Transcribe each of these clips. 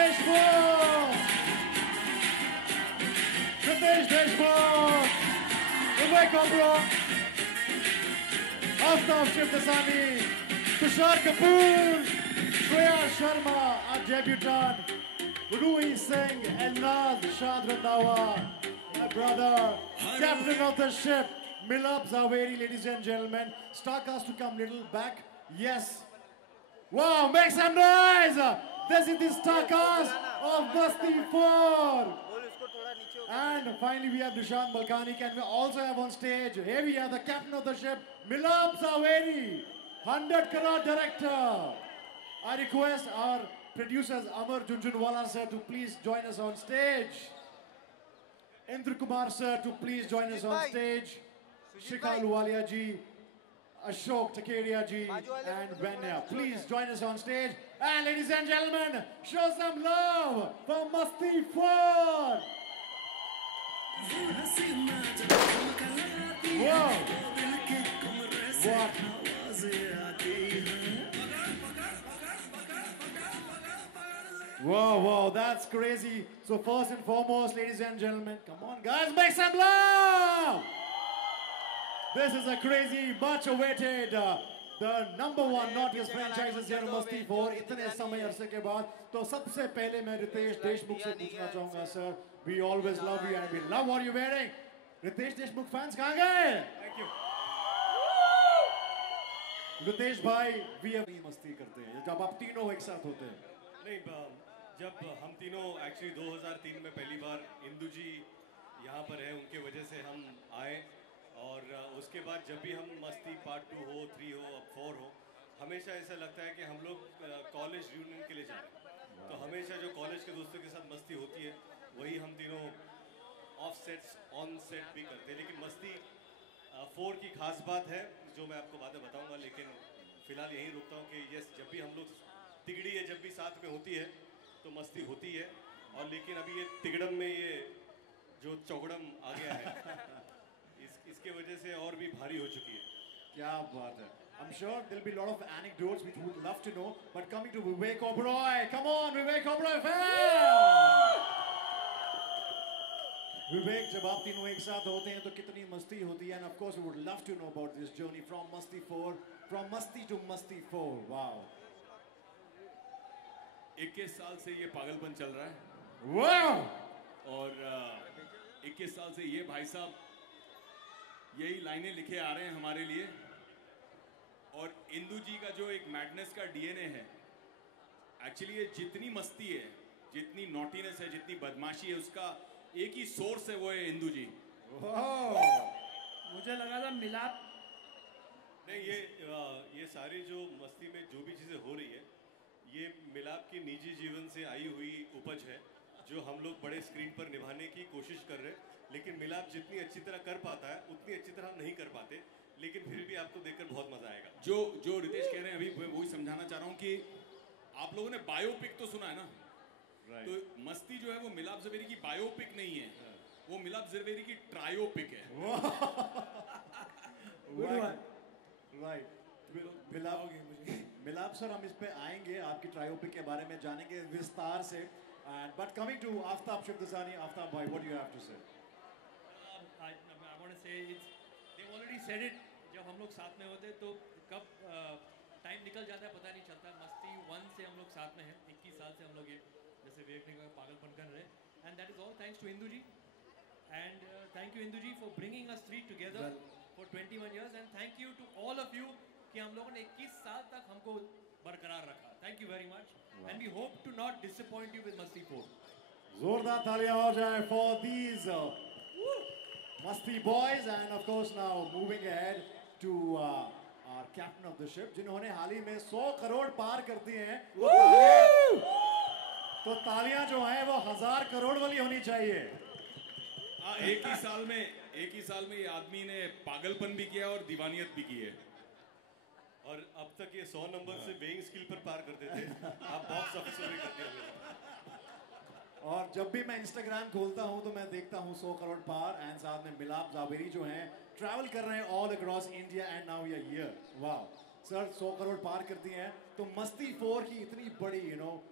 Deshmukh, Ritesh Deshmukh, Vivek Oberoi, Aftab Shivdasani, Tushar Kapoor, Shreya Sharma, our debutant, Rui Singh, Elnaz Shad Randhawa, my brother, captain of the ship, Milap Zaveri, ladies and gentlemen. Starcast to come little back. Yes. Wow, make some noise! This is the Starcast of Masti 4. And finally we have Nishant Malkani. Can we also have on stage? Here we have the captain of the ship, Milap Zaveri, 100 crore director. I request our producers Amar Junjunwala sir to please join us on stage. Indra Kumar sir to please join us on stage. Shikha Luwalia ji, Ashok Takeria ji, and Venya. Please join us on stage. And ladies and gentlemen, show some love for Masti 4. Whoa! What? Whoa, whoa, that's crazy. So first and foremost, ladies and gentlemen, come on guys, make some love! This is a crazy, much awaited, the number one Northeast franchises here in Masti 4. इतने समय अरसे के बाद, तो सबसे पहले मैं रितेश देशमुख से पूछना चाहूँगा, sir. We always love you and we love what you're wearing. Ritesh Deshmukh fans कहाँ गए? Thank you. रितेश भाई, we have मस्ती करते हैं जब आप तीनों एक साथ होते हैं. नहीं, जब हम तीनों एक्चुअली 2003 में पहली बार इंदु जी यहाँ पर हैं, उनके वजह से हम आए. और उसके बाद जब भी हम मस्ती पार्ट 2 हो, 3 हो, अब 4 हो, हमेशा ऐसा लगता है कि हम लोग कॉलेज रियूनियन के लिए जा रहे हैं. तो हमेशा जो कॉलेज के दोस्तों के साथ मस्ती होती है, वही हम तीनों ऑफ सेट्स ऑन सेट भी करते हैं. लेकिन मस्ती 4 की खास बात है जो मैं आपको बाद में बताऊंगा. लेकिन फिलहाल यहीं रुकता हूँ कि यस, जब भी हम लोग तिगड़ी है, जब भी साथ में होती है तो मस्ती होती है. और लेकिन अभी ये तिगड़म में ये जो चौगड़म आ गया है, इसके वजह से और भी भारी हो चुकी है. क्या बात है. I'm sure there'll be a lot of anecdotes which we would love to know. But coming to Vivek Oberoi, come on, Vivek Oberoi fans! Vivek, जब आप तीनों एक साथ होते हैं तो कितनी मस्ती होती है. And of course we would love to know about this journey from Masti 4, from Masti to Masti 4. Wow. 21 साल से ये पागलपन चल रहा है. Wow. और 21 साल से ये भाई साहब यही लाइनें लिखे आ रहे हैं हमारे लिए. और इंदु जी का जो एक मैडनेस का डीएनए है, एक्चुअली ये जितनी मस्ती है, जितनी नॉटीनेस है, जितनी बदमाशी है, उसका एक ही सोर्स है, वो है इंदु जी. मुझे लगा था मिलाप नहीं, ये सारी जो मस्ती में जो भी चीज़ें हो रही है, ये मिलाप की निजी जीवन से आई हुई उपज है जो हम लोग बड़े स्क्रीन पर निभाने की कोशिश कर रहे हैं. लेकिन मिलाप जितनी अच्छी तरह कर पाता है उतनी अच्छी तरह नहीं कर पाते. लेकिन फिर भी आपको देखकर बहुत मजा आएगा. जो रितेश कह रहे हैं, अभी वही समझाना चाह रहा हूँ कि आप लोगों ने बायोपिक तो सुना है ना. तो मस्ती जो है वो मिलाप ज़वेरी की बायोपिक नहीं है, वो मिलाप ज़वेरी की ट्रायोपिक है. मिलाप सर, हम इस पे आएंगे, आपकी ट्रायोपिक के बारे में जानेंगे विस्तार से. But coming to Aftab Shivdasani, Aftab bhai, what do you have to say? I want to say they've already said it. जब हम लोग साथ में होते हैं तो कब टाइम निकल जाता है पता नहीं चलता. मस्ती 1 से हम लोग साथ में हैं, 21 साल से हम लोग ये जैसे विवेक ने कहा पागलपन कर रहे हैं. And that is all thanks to Indu ji. And thank you Indu ji for bringing us three together for 21 years. And thank you to all of you कि हम लोगों ने 21 साल तक हमको बरकरार रखा. Thank you very much. And we hope to not disappoint you with Masti 4. जोरदार तालियां हो जाए for these Masti boys. And of course now moving ahead to our captain of the ship, जिन्होंने हाल ही में 100 करोड़ पार कर दिए हैं. तो तालियां जो हैं वो 1000 करोड़ वाली होनी चाहिए. एक ही साल में ये आदमी ने पागलपन भी किया और दीवानियत भी की है. और अब तक ये 100 नंबर से वेइंग स्किल पर पार करते थे, आप बॉक्स ऑफिस में करते हैं. और जब भी मैं इंस्टाग्राम खोलता हूं तो मैं देखता हूं 100 करोड़ पार. एंड साथ में मिलाप ज़ावेरी जो हैं ट्रैवल कर रहे हैं all across India and now we are here. Wow sir, 100 crore पार कर दिए हैं तो मस्ती 4 की इतनी बड़ी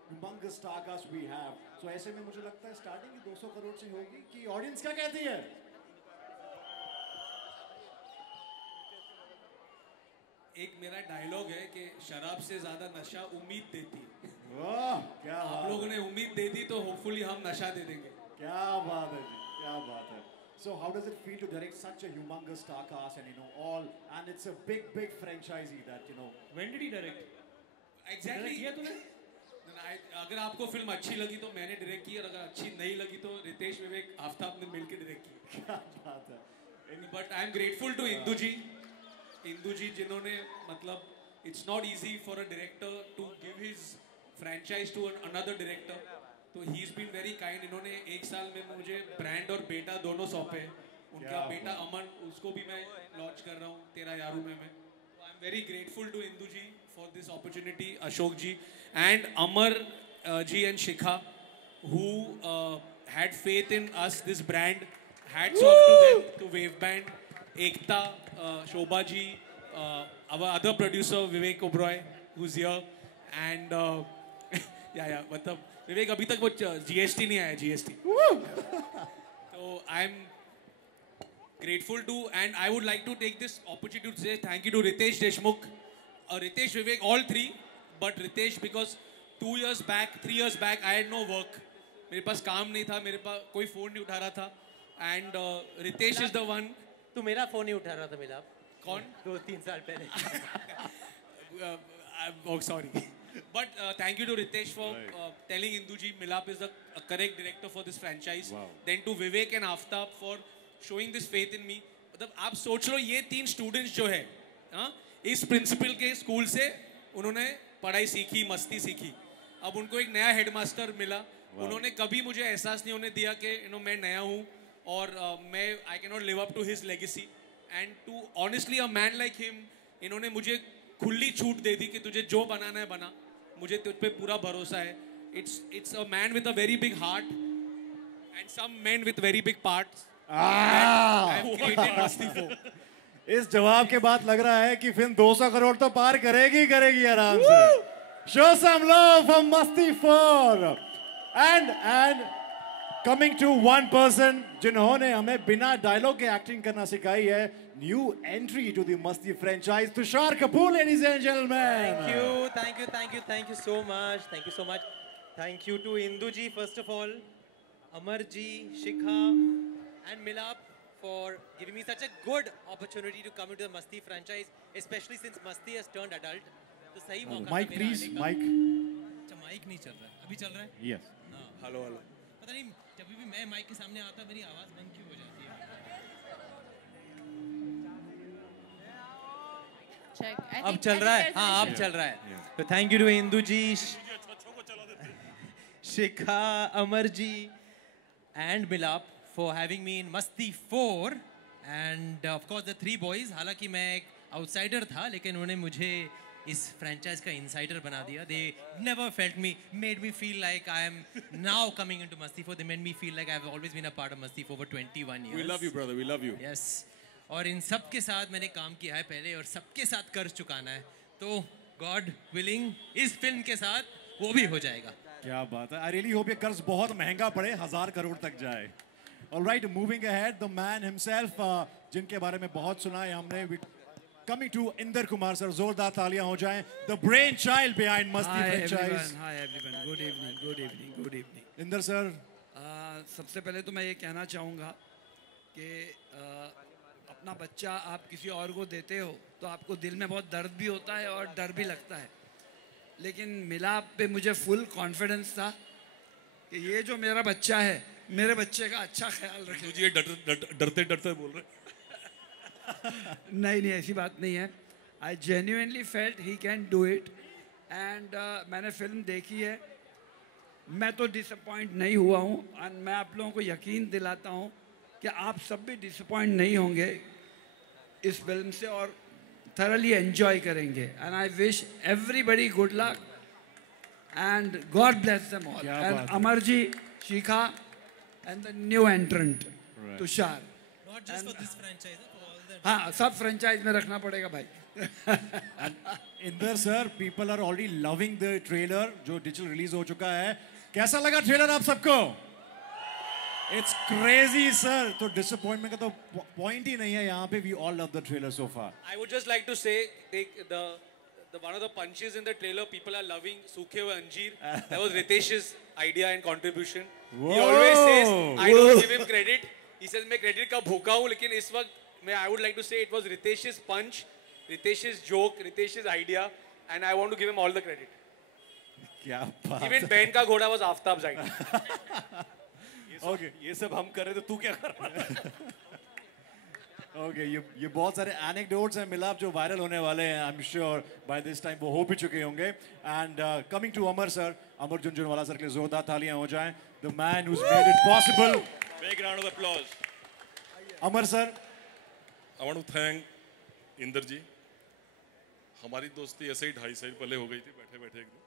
humongous star cast we have, so ऐसे में मुझे लगता है स्टार्टिंग ही 200 करोड़ से होगी कि ऑडियंस क्या कहती है? एक मेरा डायलॉग है कि शराब से ज्यादा नशा उम्मीद देती है। वाह, क्या आप लोगों ने उम्मीद दे दी तो होपफुली हम नशा दे देंगे। क्या बात है जी, क्या बात है। So how does it feel to direct such a humongous star cast and and it's a big franchise that When did he direct? Exactly. किया तूने? अगर आपको फिल्म अच्छी लगी तो मैंने डायरेक्ट की, और अगर अच्छी नहीं लगी तो रितेश विवेक आफ्ताब ने मिलकर डायरेक्ट की। क्या बात है। But I am grateful to Indu ji जिन्होंने मतलब it's not easy for a director to give his franchise to another director, तो he is been very kind. इन्होंने एक साल में मुझे ब्रांड और बेटा दोनों सौंपे। उनका बेटा अमन, उसको भी मैं लॉन्च कर रहा हूँ 13 यारों में मैं। I am very grateful to Indu ji for this opportunity, Ashok ji and Amar ji and Shikha who had faith in us, this brand. Hats off to them, to Wave Band, Ekta, Shobha ji, our other producer Vivek Oberoi, who's here, and मतलब विवेक अभी तक वो GST नहीं आया, GST. So I'm grateful to, and I would like to take this opportunity to say thank you to Ritesh Deshmukh, Ritesh, Vivek, all three, but Ritesh because 2 years back, 3 years back, I had no work. मेरे पास काम नहीं था, मेरे पास कोई phone नहीं उठा रहा था, and Ritesh is the one. तू मेरा फोन नहीं उठा रहा था मिलाप? कौन? 2-3 साल पहले। Oh, sorry. But thank you to Ritesh for telling Indu ji Milap is the correct director for this franchise. Wow. Then to Vivek and Aftab for showing this faith in me. मतलब आप सोच लो ये 3 students जो है इस principal के school से उन्होंने पढ़ाई सीखी, मस्ती सीखी। अब उनको एक नया हेडमास्टर मिला। उन्होंने कभी मुझे एहसास नहीं होने दिया कि मैं नया हूँ और मैं I can not live up to his legacy, and to honestly a man like him, इन्होंने मुझे खुली छूट दे दी कि तुझे जो बनाना है बना, मुझे तुझ पे पूरा भरोसा है। It's a man with a very big heart and some man with very big parts. इस जवाब के बाद लग रहा है कि फिल्म 200 करोड़ तो पार करेगी आराम से। Show some love for Masti 4. And coming to one person जिन्होंने हमें बिना डायलॉग के एक्टिंग करना सिखाई है, new entry to the Masti franchise, Tushar Kapoor, ladies and gentlemen. Thank you so much. Thank you to Indu ji first of all, Amar ji, Shikha and Milap for giving me such a good opportunity to come into the Masti franchise, especially since Masti has turned adult. तो सही मौका। Mike please, Mike. अच्छा mic नहीं चल रहा है, अभी चल रहा है? Yes. हेलो पता नहीं जब भी मैं माइक के सामने आता मेरी आवाज बंद क्यों हो जाती है? अब चल रहा है? हाँ अब चल रहा है। तो thank you to Indu ji, Shikha, Amar ji and Milap for having me in Masti 4 and of course the 3 boys. हालांकि मैं एक आउटसाइडर था लेकिन उन्होंने मुझे इस फ्रेंचाइज का इनसाइडर बना दिया. They never felt me, made me feel like I am now coming into Masti 4. They made me feel like I have always been a part of Masti 4 for 21 years. We love you, brother. We love you. Yes. और इन सब के साथ मैंने काम किया है पहले और सबके साथ कर्ज चुकाना है. तो God willing इस फिल्म के साथ वो भी हो जाएगा. क्या बात है. I really hope ये कर्ज बहुत महंगा पड़े, 1000 करोड़ तक जाए. All right, moving ahead, the man himself, जिनके बारे में बहुत सुना है हमने. Coming to Inder Kumar sir, जोरदार तालियां हो जाएं. The brainchild behind Masti franchise. Hi everyone. Good evening. Good evening. Good evening. Inder sir. सबसे पहले तो मैं ये कहना चाहूँगा कि अपना बच्चा आप किसी और को देते हो तो आपको दिल में बहुत दर्द भी होता है और डर भी लगता है. लेकिन मिलाप पे मुझे फुल कॉन्फिडेंस था कि ये जो मेरा बच्चा है, मेरे बच्चे का अच्छा ख्याल रखेगा. मुझे डरते डरते बोल रहे. नहीं ऐसी बात नहीं है. I genuinely felt he can do it and मैंने फिल्म देखी है. मैं तो डिसअपॉइंट नहीं हुआ हूँ और मैं आप लोगों को यकीन दिलाता हूँ कि आप सब भी डिसअपॉइंट नहीं होंगे इस फिल्म से और thoroughly एंजॉय करेंगे. And I wish everybody good luck and God bless them all. And Amar ji, Shikha and the new entrant Tushar. Not just for this franchise, for all the. हाँ, सब फ्रेंचाइज में रखना पड़ेगा भाई. Inder sir, people are already loving the trailer जो digital release हो चुका है. कैसा लगा ट्रेलर आप सबको? It's crazy sir. तो disappointment का तो point ही नहीं है यहाँ पे. We all love the trailer so far. I would just like to say, the one of the punches in the trailer, people are loving Sukhe wa Anjeer. That was Ritesh's idea and contribution. Whoa. He always says, I don't give him credit. He says, मैं credit का भूखा हूँ, लेकिन इस वक्त I would like to say it was Ritesh's punch, Ritesh's joke, Ritesh's idea, and I want to give him all the credit. क्या बात Even है. Ben का घोड़ा was Aftab's idea. Okay. ये सब हम कर रहे तो तू क्या कर रहा है? Okay, ये बहुत सारे anecdotes हैं मिलाप जो viral होने वाले हैं. I'm sure by this time वो हो भी चुके होंगे. And coming to Amar sir, Amar Junjunwala sir के लिए जोरदार तालियां हो जाएं. The man who's made it possible. Big round of applause. Amar sir. I want to thank Inder जी. हमारी दोस्ती ऐसे ही 2.5 साल पहले हो गई थी बैठे बैठे एक दिन,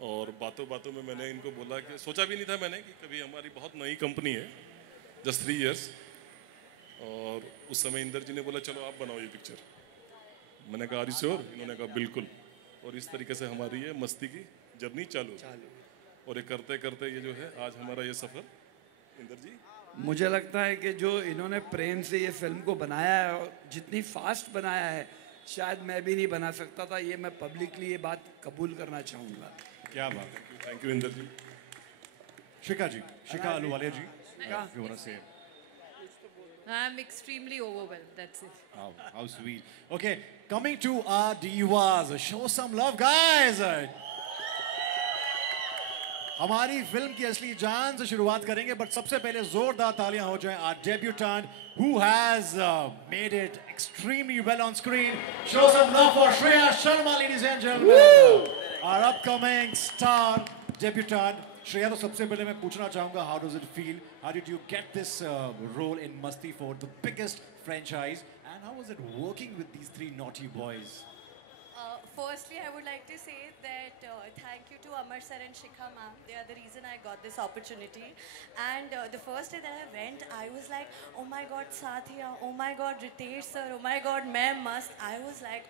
और बातों बातों में मैंने इनको बोला कि सोचा भी नहीं था मैंने कि कभी हमारी बहुत नई कंपनी है, जस्ट 3 years, और उस समय इंदर जी ने बोला चलो आप बनाओ ये पिक्चर. मैंने कहा आर यू श्योर? इन्होंने कहा बिल्कुल. और इस तरीके से हमारी ये मस्ती की जर्नी चालू, और ये करते करते ये जो है आज हमारा ये सफ़र. इंदर जी, मुझे लगता है कि जो इन्होंने प्रेम से ये फिल्म को बनाया है और जितनी फास्ट बनाया है, शायद मैं भी नहीं बना सकता था. ये मैं पब्लिकली ये बात कबूल करना चाहूँगा. क्या बात है. Thank you Inder ji. Shikha ji, Shikha Ahluwalia ji. Yeah. If you want to say. I'm extremely overwhelmed. That's it. How sweet. Okay, coming to our divas. Show some love, guys. हमारी फिल्म की असली जान से शुरुआत करेंगे, बट सबसे पहले जोरदार तालियां हो जाएं our debutant who has made it extremely well on screen. Show some love for Shreya Sharma, ladies and gentlemen. Our upcoming star debutant. Shreya, तो सबसे पहले मैं पूछना चाहूँगा, how does it feel? How did you get this role in Masti 4, the biggest franchise? And how was it working with these 3 naughty boys? Firstly, I would like to say that thank you to Amar sir and Shikha ma'am. They are the reason I got this opportunity. And the first day that I went, I was like, oh my God, Sathiya, oh my God, Ritesh sir, oh my God, Main Mast. I was like,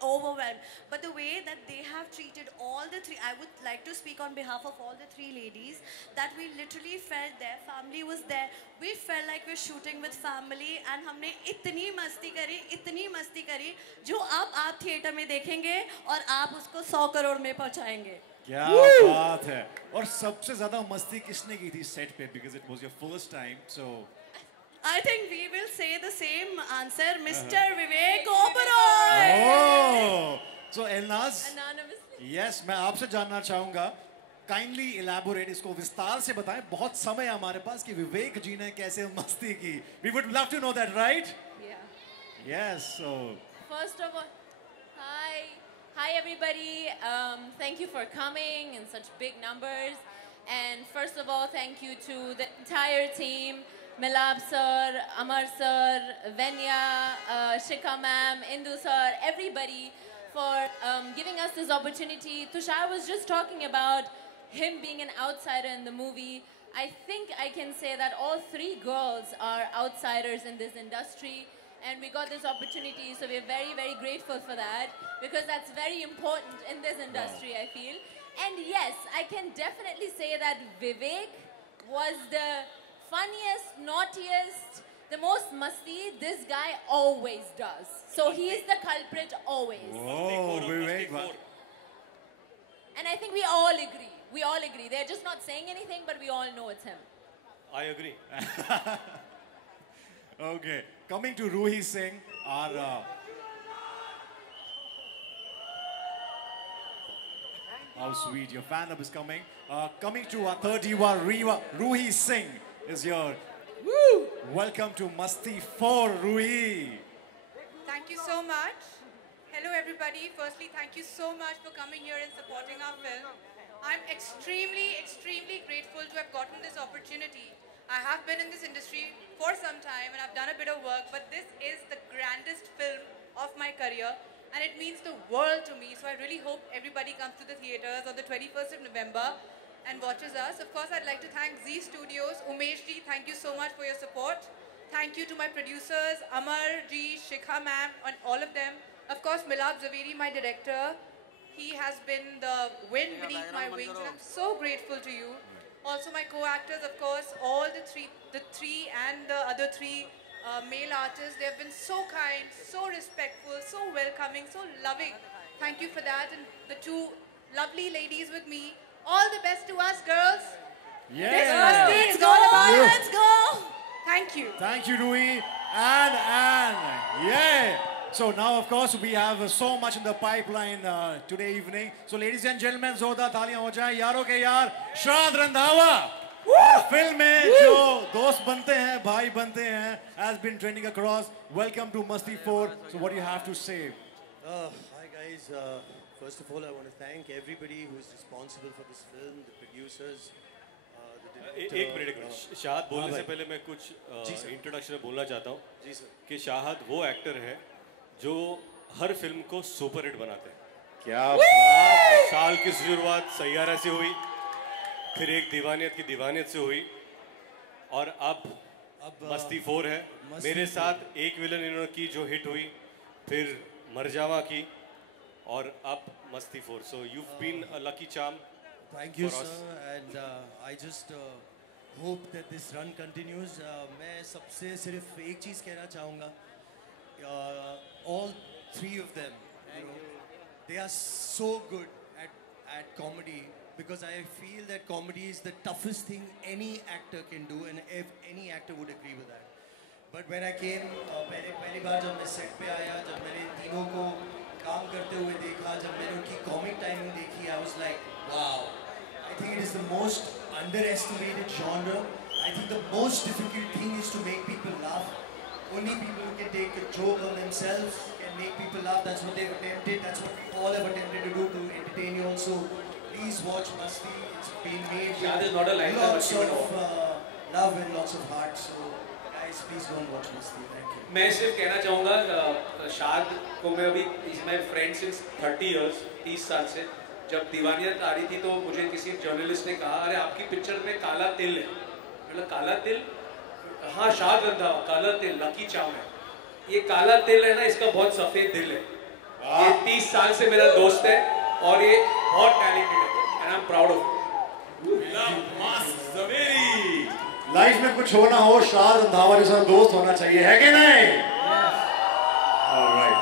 overwhelmed. But the way that they have treated all the 3, I would like to speak on behalf of all the 3 ladies, that we literally felt their family was there. We felt like we're shooting with family, and हमने इतनी मस्ती करी जो आप theatre में देखेंगे और आप उसको 100 करोड़ में पहुंचाएंगे. क्या बात है. और सबसे ज्यादा मस्ती किसने की थी सेट पे? Because it was your first time, so I think we will say the same answer, Mr. Vivek Oberoi. Oh, so Elnaz. Anonymously. Yes, मैं आपसे जानना चाहूँगा. Kindly elaborate, इसको विस्तार से बताएं. बहुत समय है हमारे पास कि विवेक जी ने कैसे मस्ती की. We would love to know that, right? Yeah. Yes. So. First of all, hi everybody. Thank you for coming in such big numbers. And first of all, thank you to the entire team. Milab sir, Amar sir, Venya, Shikha ma'am, Indu sir, everybody for giving us this opportunity. Tushar was just talking about him being an outsider in the movie. I think I can say that all 3 girls are outsiders in this industry, and we got this opportunity, so we're very, very grateful for that, because that's very important in this industry, I feel. And yes, I can definitely say that Vivek was the funniest, naughtiest, the most musty. This guy always does. So he is the culprit always. Oh, Vivek. And I think we all agree. We all agree. They're just not saying anything, but we all know it's him. I agree. Okay. Coming to Ruhi Singh, our... how sweet. Your fan club is coming. Coming to our third diva, Ruhi Singh is here. Woo! Welcome to Masti 4, Ruhi. Thank you so much. Hello everybody. Firstly, thank you so much for coming here and supporting our film. I'm extremely, extremely grateful to have gotten this opportunity. I have been in this industry for some time and I've done a bit of work, but this is the grandest film of my career and it means the world to me. So I really hope everybody comes to the theatres on the 21st of November and watches us. Of course, I'd like to thank Zee Studios. Umesh ji, thank you so much for your support. Thank you to my producers, Amar ji, Shikha ma'am, and all of them Of course, Milab Zaveri, my director, he has been the wind beneath my wings, and I'm so grateful to you. Also, my co-actors, of course, all the three and the other three male artists, they have been so kind, so respectful, so welcoming, so loving. Thank you for that. And the two lovely ladies with me, all the best to us, girls. Yeah. Let's go. Let's go. Thank you. Thank you, Rui. And, yeah. So now, of course, we have so much in the pipeline today evening. So, ladies and gentlemen, जोरदार तालियां हो जाएं यारों के यार, शाद Randhawa. Film में जो दोस्त बनते हैं, भाई बनते हैं, has been trending across. Welcome to Masti 4. So, what do you have to say? Hi guys. First of all, I want to thank everybody who is responsible for this film, the producers. एक minute Shahid बोलने से पहले मैं कुछ introduction बोलना चाहता हूँ कि शाहद वो एक्टर है जो हर फिल्म को सुपर हिट बनाते हैं। क्या साल की शुरुआत सैयारा से हुई, फिर एक दीवानियत की दीवानियत से हुई, और अब मस्ती 4 है। मेरे साथ एक विलन इन्होंने की जो हिट हुई, फिर मरजावा की, और अब मस्ती 4। So you've been a lucky charm. Thank you, sir, and I just hope that this run continues. मैं सबसे सिर्फ एक चीज़ कहना चाहूँगा. All three of them, you know, they are so good at comedy, because I feel that comedy is the toughest thing any actor can do, and any actor would agree with that. But when I came, पहली बार जब मैं set पे आया, जब मैंने तीनों को काम करते हुए देखा, जब मैंने उनकी comic timing देखी, I was like, wow. I think it is the most underestimated genre. I think the most difficult thing is to make people laugh. Only people who can take a joke on themselves can make people laugh. That's what they've attempted. That's what we all have attempted to do, to entertain you also. Please watch Masti. It's been made with lots of love and lots of heart. So guys, please go and watch Masti. Thank you. मैं सिर्फ कहना चाहूँगा शाद को मैं अभी मैं friend since 30 years 30 साल से, जब दीवानियत आ रही थी तो मुझे किसी जर्नलिस्ट ने कहा, अरे आपकी पिक्चर में काला तिल है। मतलब काला तिल? हाँ, शाद रंधावा, काला तिल, लकी चार्म है। ये काला तिल है ना, इसका बहुत सफेद दिल है। ये 30 साल से मेरा दोस्त है और ये बहुत टैलेंटेड है, and I'm proud of it. Life में कुछ होना हो, शाद रंधावा जैसा दोस्त होना चाहिए, है कि नहीं? All right.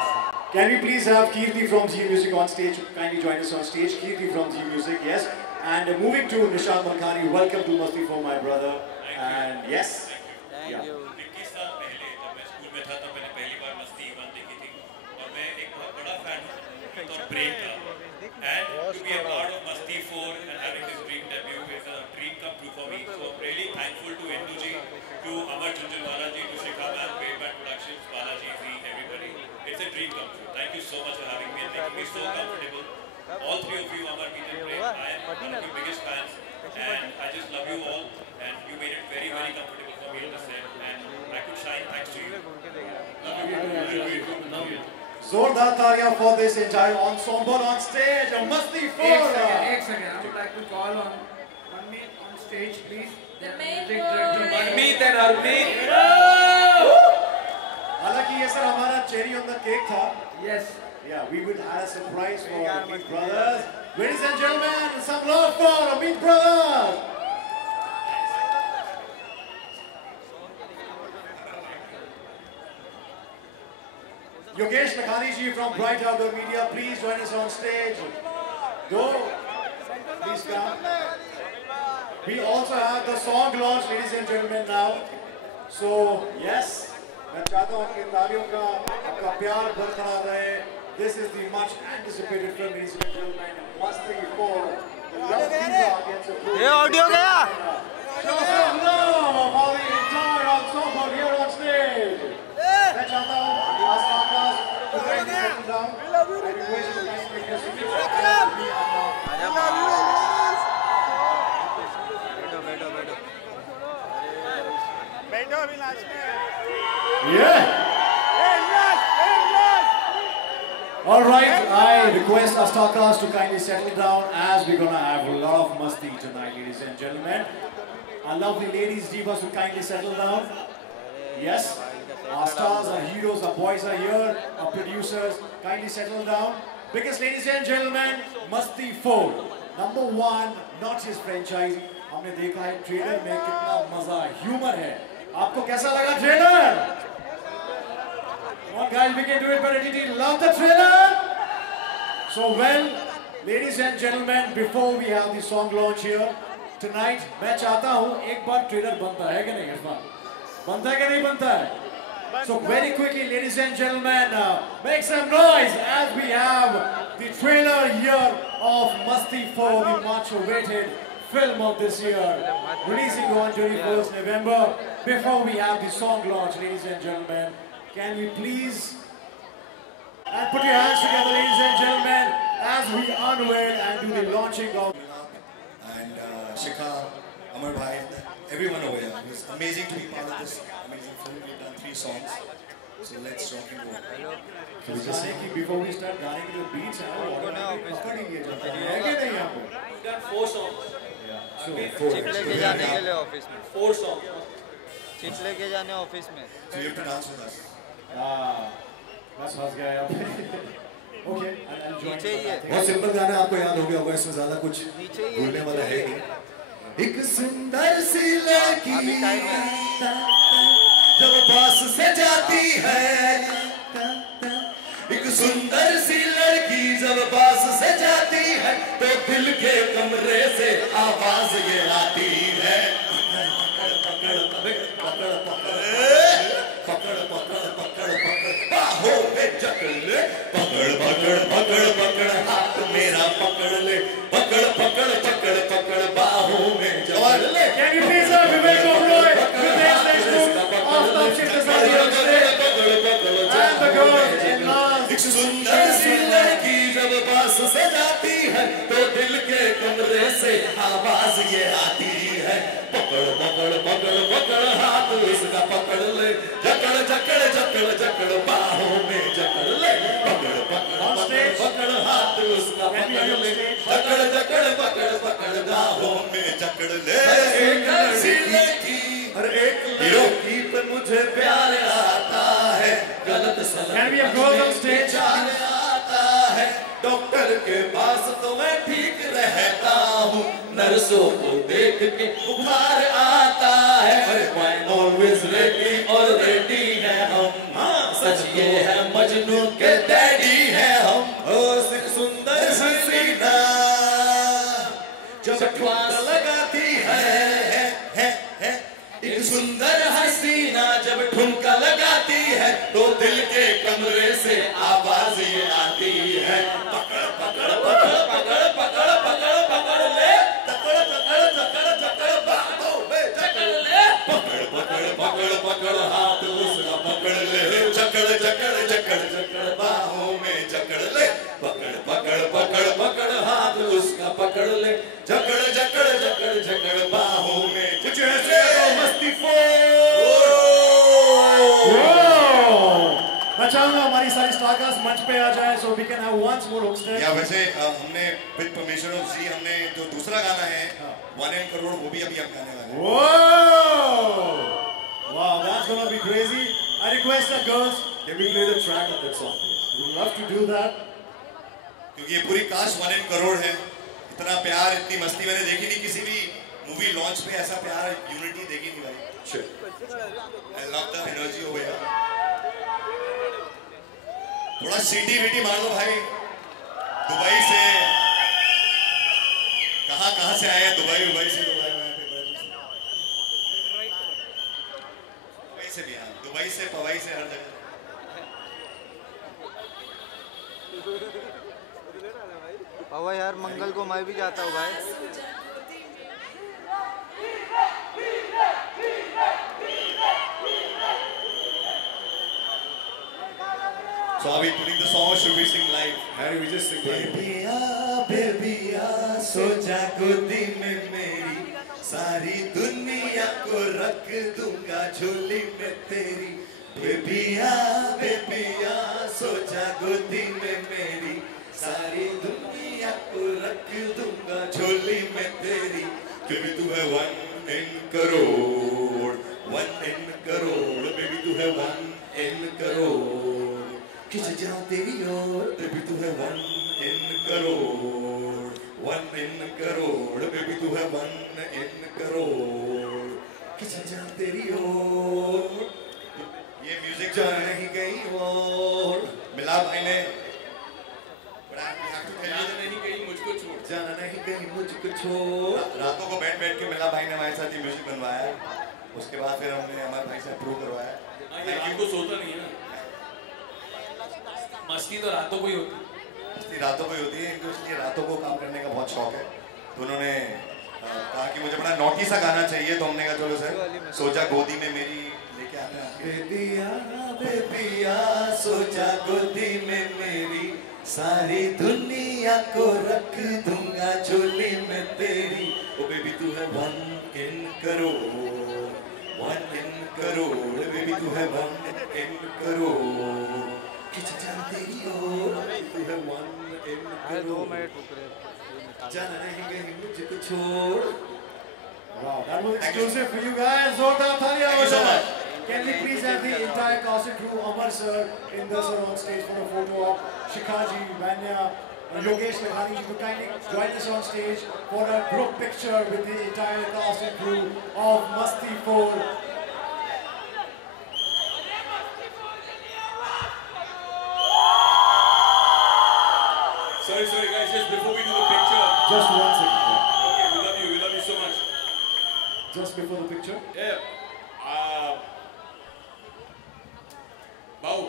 Can we please have Kirti from Zee Music on stage? Kindly join us on stage. Kirti from Zee Music, yes. And moving to Nishad Malkani, welcome to Masti 4, my brother. And yes. Thank you. 21 साल पहले जब मैं school में था तब मैंने पहली बार मस्ती 1 देखी थी, और मैं एक बहुत बड़ा फैन हूँ तो ब्रेक था। And to be a part of Masti 4 and having this dream debut is a dream come true for me. So I'm really thankful to Endu ji, to Amar Jhunjhunwala ji, to Shikha ma'am, Payback Productions, Balaji ji, everybody. It's a dream come true. Thank you so much for having me and making me so comfortable. All three of you, Amar, Meet and Prem, I am one of your biggest fans, and I just love you all, and you made it very, very comfortable for me on the set, and I could shine thanks to you. Love you. Zordar talia for this entire ensemble on stage. Masti 4. एक second. I would like to call on Manmeet on stage, please. Manmeet and Harmeet. हालांकि ये sir हमारा cherry on the cake था. Yes. Yeah, we will have a surprise for Amit brothers. Ladies and gentlemen, some love for Amit brothers. Yogesh Lakhani ji from Bright Outdoor Media, please join us on stage. Please come. We also have the song launch, ladies and gentlemen, now. So, yes, मैं चाहता हूँ कि तालियों का आपका प्यार बरकरार रहे. This is the much anticipated film, ladies and gentlemen, Masti 4. ये ऑडियो गया. Show some love for the entire ensemble here on stage. मैं चाहता हूँ to kindly settle down. I request you to kindly take your seats. बैठो अभी last में. Yeah. All right, I request our star cast to kindly settle down as we're gonna have a lot of masti tonight, ladies and gentlemen. Our lovely ladies divas will kindly settle down. Yes. Our stars, our heroes, our boys are here. Our producers, kindly settle down. Because ladies and gentlemen, Masti 4, #1, not his franchise. हमने देखा है trailer में कितना मजा, humour है. आपको कैसा लगा trailer? Come on guys, we can do it better. Did you love the trailer? So well, ladies and gentlemen, before we have the song launch here tonight, मैं चाहता हूँ एक बार ट्रेलर बनता है कि नहीं इरफान? बनता है कि नहीं बनता है? So very quickly, ladies and gentlemen, make some noise as we have the trailer here of Masti 4, the much awaited film of this year, releasing on 21st November. Before we have the song launch, ladies and gentlemen, can we please and put your hands together, ladies and gentlemen, as we unveil and do the launching of and Shikha, Amar Bhai, everyone over here. It was amazing to be part of this amazing film. We've done 3 songs, so let's rock and roll. So we just say कि before we start गाने की जो beats हैं वो automatically पकड़ ही लिया जाता है कि नहीं यहाँ पे? We've done 4 songs. So chip लेके जाने के लिए ऑफिस में 4 songs. चिप लेके जाने ऑफिस में So you have to dance with us. बस फंस गया यहाँ पे. Okay, I'll join. नीचे ही है. बहुत सिंपल गाना आपको याद हो गया होगा, इसमें ज़्यादा कुछ भूलने वाला है नहीं. एक सुंदर सी लड़की जब पास से जाती है, एक सुंदर सी लड़की जब पास से जाती है तो दिल के कमरे से आवाज ये आती है, पकड़ पकड़ पकड़ पकड़ पकड़ पकड़ पकड़ बाहों में जकड़ ले, पकड़ पकड़ पकड़ पकड़ हाथ मेरा पकड़ ले, पकड़ पकड़ पकड़ पकड़ बाहों में जकड़ ले. Can you please have Vivek Oberoi with the next group of Top Shift Society on stage? And the girls in last. एक सुंदर सी लड़की जब पास से जाती है तो दिल के कमरे से आवाज ये आती है, पकड़ पकड़ पकड़ पकड़ हाथ इसका पकड़ ले, जकड़ जकड़ जकड़ जकड़ बाहों में जकड़ ले, पकड़ पकड़ पकड़ पकड़ हाथ उसका पकड़ ले, जकड़ जकड़ पकड़ पकड़ बाहों में जकड़ ले. एक सी लड़की हर एक लड़की पे मुझे प्यार आता है, गलत Can we have girls on stage? आता है, डॉक्टर के पास तो मैं ठीक रहता हूँ, नर्सों को देख के बुखार आता है, ऑलवेज रेडी और रेडी है हम, हाँ सच ये है मजनू के डैडी है हम. ओ सिख सुंदर हसीना जब ठुमका लगाती है, एक सुंदर हसीना जब ठुमका लगाती है तो दिल के कमरे से आवाज ये आती है, पकड़ पकड़ पकड़ पकड़ पकड़ पकड़ पकड़ ले, पकड़ पकड़ पकड़ पकड़ बाहों में जकड़ ले, पकड़ पकड़ पकड़ पकड़ हाथ उसका पकड़ ले, जकड़ जकड़ जकड़ जकड़ बाहों में जकड़ ले, पकड़ पकड़ पकड़ पकड़ हाथ उसका पकड़ ले, जकड़ जकड़ जकड़ जकड़ बाहों में. कुछ ऐसे मस्ती 4. मैं चाहूँगा हमारी सारी स्टारकास्ट मंच पे आ जाए so we can have once more hook step. या वैसे हमने with permission of जी हमने जो दूसरा गाना है 1 करोड़ वो भी अभी हम गाने वाले हैं. Whoa! Wow, that's gonna be crazy. I request the girls, can we play the track of that song? We'd love to do that. क्योंकि ये पूरी कास्ट 1 करोड़ है. इतना प्यार, इतनी मस्ती मैंने देखी नहीं किसी भी मूवी लॉन्च पे, ऐसा प्यार यूनिटी देखी नहीं भाई. I love the energy over here. थोड़ा सीटी वीटी मार दो भाई. दुबई से कहाँ से आए हैं? दुबई से भी आए, दुबई से पवई से हर जगह. बाबा यार मंगल को मैं भी जाता हूँ भाई. So are we putting the song or should we sing live? Harry, we just sing live. बेबिया सो जा गोदी में मेरी, सारी दुनिया को रख दूंगा झोली में तेरी. बेबिया सो जा गोदी में मेरी, सारी दुनिया को रख दूंगा झोली में तेरी. क्योंकि तू है 1 करोड़, 1 in करोड़ बेबी तू है 1 in करोड़ खिंच जाऊं तेरी ओर बेबी तू है 1 in crore 1 in crore baby तू है 1 in करोड़ खिंच जाऊं तेरी ओर ये म्यूजिक जाना नहीं कहीं और मिलाप भाई ने जाना नहीं कहीं मुझको छोड़ जाना नहीं कहीं मुझको छोड़ रातों को बैठ बैठ के मिलाप भाई ने हमारे साथ ये म्यूजिक बनवाया है उसके बाद फिर हमने हमारे भाई से अप्रूव करवाया ये रात को सोता नहीं है ना मस्ती तो रातों को ही होती है। मस्ती रातों को ही होती है इनको इसलिए रातों को काम करने का बहुत शौक है तो उन्होंने कहा कि मुझे बड़ा नोटी सा गाना चाहिए तो हमने कहा चलो सर सोचा गोदी में मेरी लेके आते हैं बेबिया सोचा गोदी में मेरी सारी दुनिया को रख दूंगा झोली में तेरी ओ बेबी तू है 1 in crore 1 in crore baby तू है 1 in करोड़ खिंच जा तेरी ओर तू है 1 in करोड़ जाना नहीं कहीं मुझको छोड़ Wow, that was exclusive for you guys. Zordar Thalia. Thank you so much. Can we please have the entire cast and crew, Amar sir, Inder sir on stage for a photo op, Shikhaji, Vanya, Yogesh Lakhani ji to kindly join us on stage for a group picture with the entire cast and crew of Masti 4. Sorry guys, just before we do the picture. Just 1 second. Okay, we love you so much. Just before the picture. Yeah. Bao.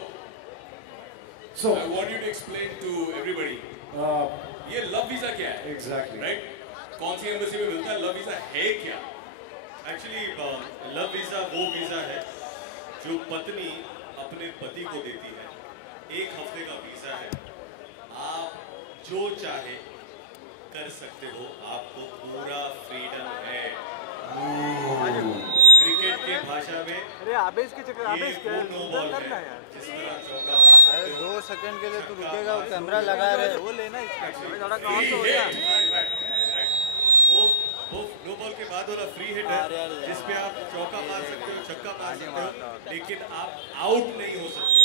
So I want you to explain to everybody. ये love visa क्या है? Exactly. Right? कौन सी embassy में मिलता है? Love visa है क्या? Actually love visa वो वीज़ा है जो पत्नी अपने पति को देती है 1 हफ्ते का वीज़ा है आप जो चाहे कर सकते हो आपको पूरा फ्रीडम है क्रिकेट के भाषा में अरे आवेश के चक्कर आवेश ये वो नो बॉल है जिस तरह चौका मार सकते हो 2 सेकंड के लिए तू रुकेगा कैमरा लगा रहे वो लेना इसका थोड़ा काम तो हो गया वो नो बॉल के बाद वाला फ्री हिट है जिस पे आप चौका मार सकते हो छक्का मार सकते हो लेकिन आप आउट नहीं हो सकते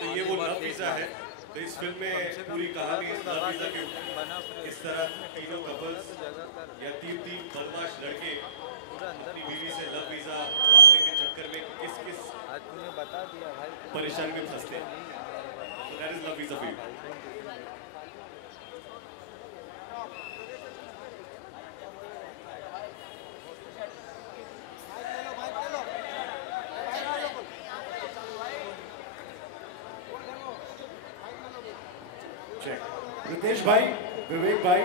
तो ये वो लव वीज़ा है तो इस फिल्म में पूरी कहानी इस लव वीज़ा के ऊपर इस तरह तीनों कपल्स या तीन बदमाश लड़के अपनी बीवी से लव वीज़ा मांगने के चक्कर में किस किस परेशानी में फंसते हैं that is love visa for you Ritesh bhai, Vivek bhai,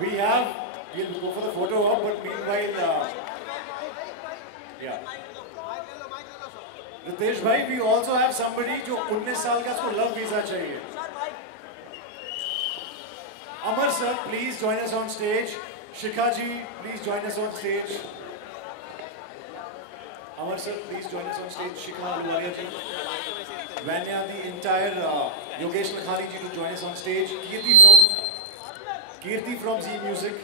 we'll go for the photo op, but meanwhile, yeah. Ritesh bhai, we also have somebody जो 19 साल का उसको love visa चाहिए. Amar sir, please join us on stage. Shikha ji, please join us on stage. Amar sir, please join us on stage. Shikha Aluwalia ji. Vanya, the entire Yogesh Lakhani ji to join us on stage. Kirti from Z Music.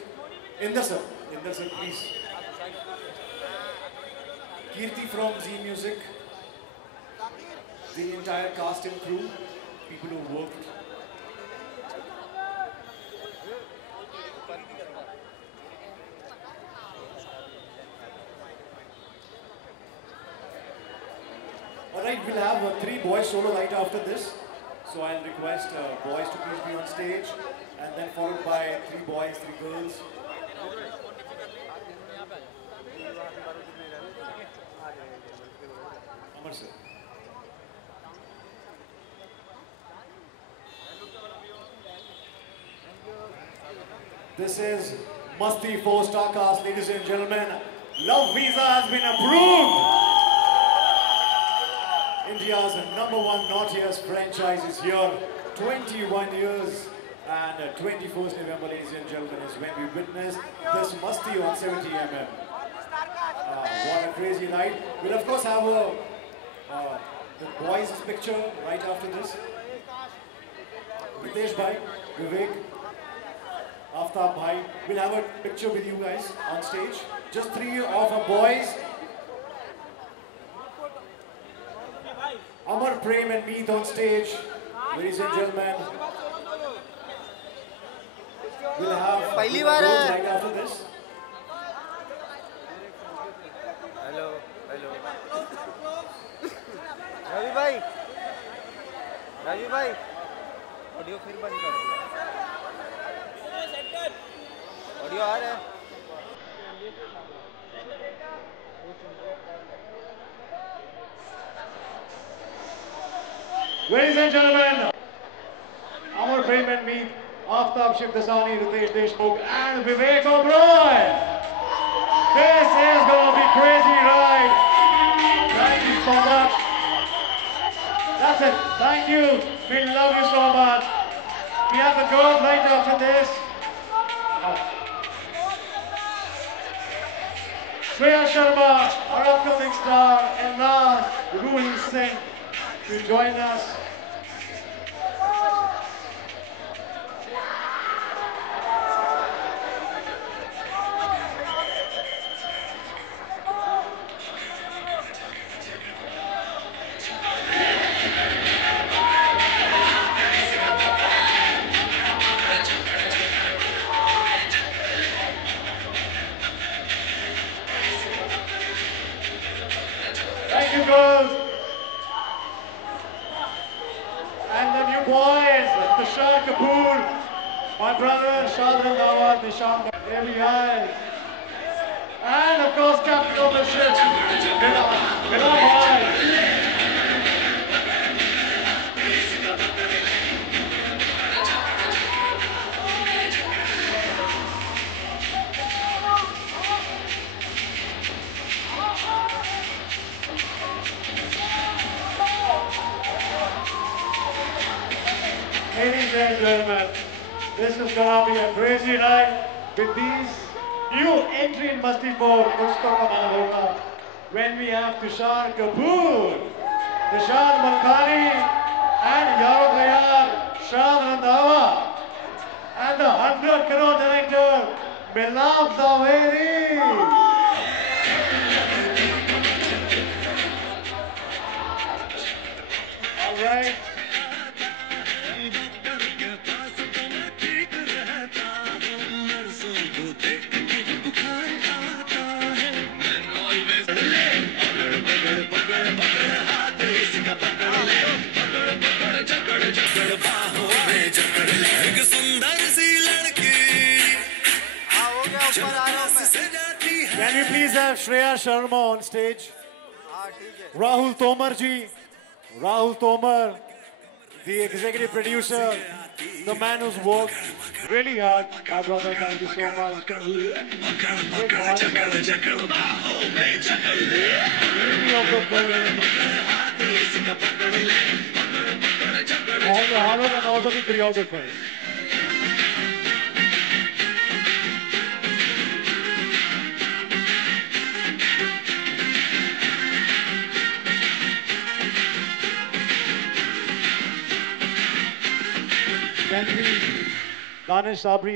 Inder sir, please. Kirti from Z Music. The entire cast and crew, people who worked. Alright, we'll have 3 boys solo right after this. So I'll request boys to please be on stage and then followed by 3 boys, 3 girls. Amar sir. This is Masti 4 Starcast, ladies and gentlemen. Love Visa has been approved. India's #1 naughtiest franchise is here. 21 years and 21st November, ladies and gentlemen, is when we witness this Masti on 70mm. What a crazy night. We'll of course have the boys' picture right after this. Ritesh bhai, Vivek, Aftab bhai, we'll have a picture with you guys on stage. Just 3 of our boys. Amar, Prem and Meet on stage. Ladies and gentlemen, we'll have पहली बार है। right after this. Hello hello Ravi भाई audio फिर बंद कर दिया audio आ रहा है Ladies and gentlemen, Amar, Prem and Meet, Aftab Shivdasani, Ritesh Deshmukh and Vivek Oberoi. This is going to be crazy ride. Thank you so much. That's it. Thank you. We love you so much. We have the girls right after this. Shreya Sharma, our upcoming star, and now Ruhi Singh to join us. Thank you, girls. And the new boys, Tushar Kapoor, my brother, Shad Randhawa, Nishan, there we are. And of course, captain of the ship, Bilal Bhai. Ladies and gentlemen, this is gonna be a crazy ride with these new entry in Masti 4, Kuch To Kamal Hoga, when we have Tushar Kapoor, Nishan Malkani, and Yaro Dayar, Shad Randhawa, and the 100 crore director, Milab Zaveri. All right. Can we please have Shreya Sharma on stage? Rahul Tomar ji, Rahul Tomar, the executive producer, the man who's worked really hard. My brother, thank you so much. All the hard work and also the choreographers. Can we, Danish Sabri.